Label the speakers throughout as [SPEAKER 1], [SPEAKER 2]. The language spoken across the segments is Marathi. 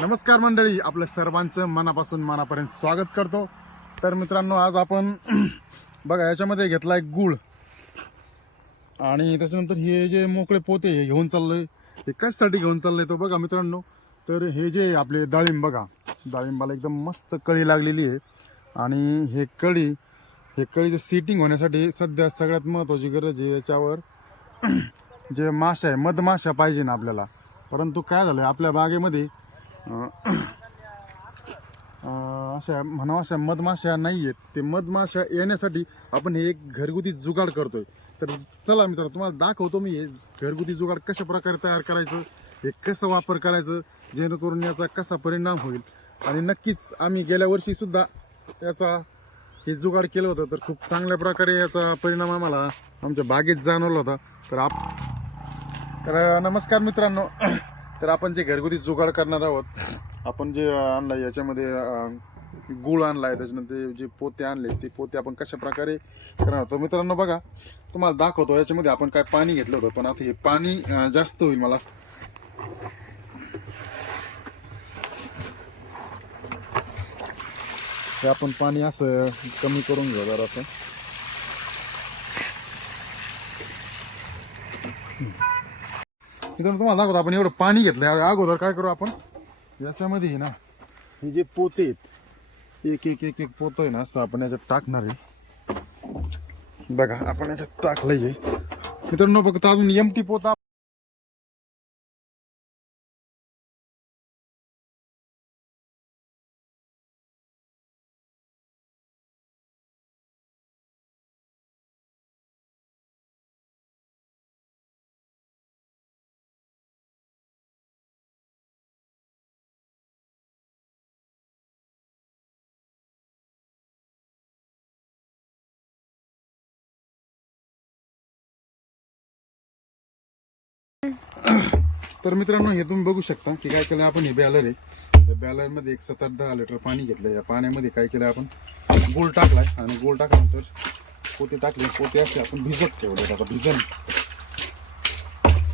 [SPEAKER 1] नमस्कार मंडळी आपल्या सर्वांचं मनापासून मनापर्यंत स्वागत करतो. तर मित्रांनो आज आपण बघा याच्यामध्ये घेतला एक गुळ. आणि त्याच्यानंतर हे जे मोकळे पोते हे घेऊन चाललोय. हे कशासाठी घेऊन चाललोय तो बघा मित्रांनो. तर हे जे आपले डाळिंब बघा डाळिंबाला एकदम मस्त कळी लागलेली आहे. आणि हे कळी हे कळीचं सीटिंग होण्यासाठी सध्या सगळ्यात महत्त्वाची गरज आहे याच्यावर. जे माशा आहे मधमाशा पाहिजे ना आपल्याला. परंतु काय झालं आपल्या बागेमध्ये अशा म्हणा अशा मधमाशा नाही आहेत ते मधमाशा येण्यासाठी आपण हे एक घरगुती जुगाड करतोय. तर चला मित्र तुम्हाला दाखवतो मी हे घरगुती जुगाड कशा प्रकारे तयार करायचं हे कसं वापर करायचं जेणेकरून याचा कसा परिणाम होईल. आणि नक्कीच आम्ही गेल्या वर्षीसुद्धा याचा हे जुगाड केलं होतं. तर खूप चांगल्या प्रकारे याचा परिणाम आम्हाला आमच्या बागेत जाणवला होता. तर आप तर नमस्कार मित्रांनो. तर आपण जे घरगुती जुगाड करणार आहोत आपण जे आणला याच्यामध्ये अं, गुळ आणलाय त्याच्यानंतर जे पोते आणले ते पोते आपण कशा प्रकारे करणार होतो तर मित्रांनो बघा तुम्हाला दाखवतो याच्यामध्ये आपण काय पाणी घेतलं होतं पण आता हे पाणी जास्त होईल मला. ते आपण पाणी असं कमी करून घेऊ जरा असं मित्रांनो तुम्हाला दाखवतो आपण एवढं पाणी घेतलं अगोदर काय करू आपण? याच्यामध्ये आहे ना हे जे पोते आहेत एक एक एक एक पोतं आहे ना असं आपण याच्यात टाकणार आहे. बघा आपण याच्यात टाकलंय हे. मित्रांनो फक्त अजून एम टी पोता तर मित्रांनो हे तुम्ही बघू शकता की काय केलं आपण हे बॅलर आहे. त्या बॅलरमध्ये एक सात आठ दहा लिटर पाणी घेतलं या पाण्यामध्ये काय केलं आपण? गोल टाकलाय आणि गोल टाकल्यानंतर पोते टाकले. पोते असे आपण भिजत ठेवले. आता भिजन.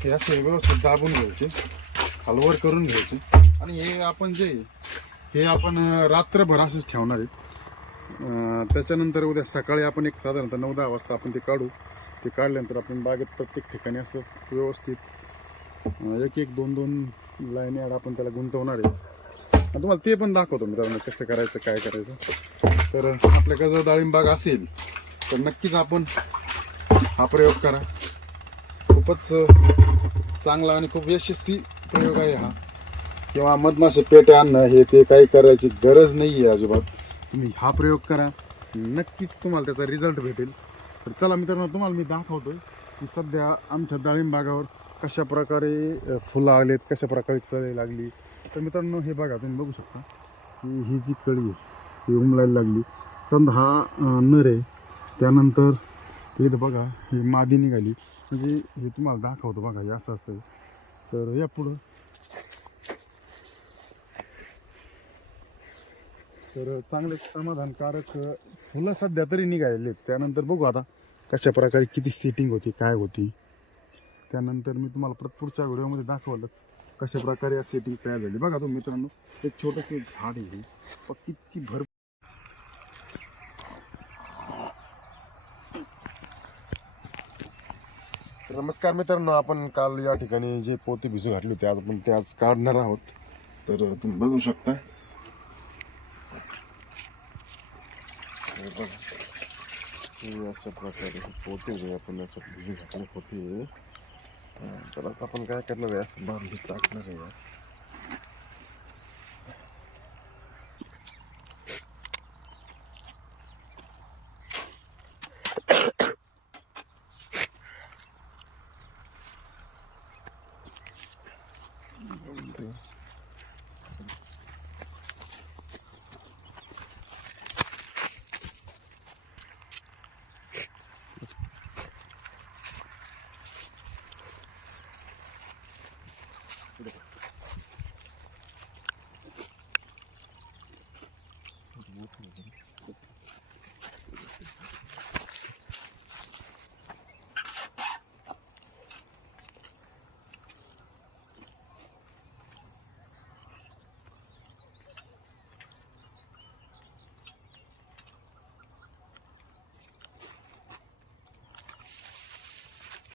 [SPEAKER 1] हे असे व्यवस्थित दाबून घ्यायचे. हलवर करून घ्यायचे. आणि हे आपण जे हे आपण रात्रभर असंच ठेवणार आहे. त्याच्यानंतर उद्या सकाळी आपण एक साधारणतः नऊ दहा वाजता आपण ते काढू. ते काढल्यानंतर आपण बागेत प्रत्येक ठिकाणी असं व्यवस्थित एक एक दोन दोन लाईन याड आपण त्याला गुंतवणार आहे. आणि तुम्हाला ते पण दाखवतो मित्रांनो कसं करायचं काय करायचं. तर आपल्याकडे जर डाळिंबाग असेल तर नक्कीच आपण हा प्रयोग करा. खूपच चांगला आणि खूप यशस्वी प्रयोग आहे हा. किंवा मधमाशे पेटे आणणं हे ते काही करायची गरज नाही आहे अजिबात. तुम्ही हा प्रयोग करा. नक्कीच तुम्हाला त्याचा रिझल्ट भेटेल. तर चला मित्रांनो तुम्हाला मी दाखवतोय की सध्या आमच्या डाळिंबागावर कशा प्रकारे फुलं आलेत कशा प्रकारे कळी लागली. तर मित्रांनो हे बघा तुम्ही बघू शकता. की ही जी कळी आहे ती उमलायला लागली. समजा हा नर आहे. त्यानंतर इथं बघा ही मादी निघाली. म्हणजे हे तुम्हाला दाखवतो बघा हे असं असं तर या पुढं. तर चांगले समाधानकारक फुलं सध्या तरी निघालेले आहेत. त्यानंतर बघू आता कशा प्रकारे किती सेटिंग होती काय होती. त्यानंतर मी तुम्हाला परत पुढच्या व्हिडिओमध्ये दाखवलंच कशा प्रकारे या सेटिंग तयार झाली. बघा तो मित्रांनो एक छोटंसं झाड आहे पण किती भर नमस्कार मित्रांनो आपण काल या ठिकाणी जे पोते भिजू घातले होते आज आपण ते आज काढणार आहोत. तर तुम्ही बघू शकता. अशा प्रकारे पोते आपण याच्यात भिजू घातले होते. अं, आपण काय करणार आहे? असं बांधून टाकणार आहे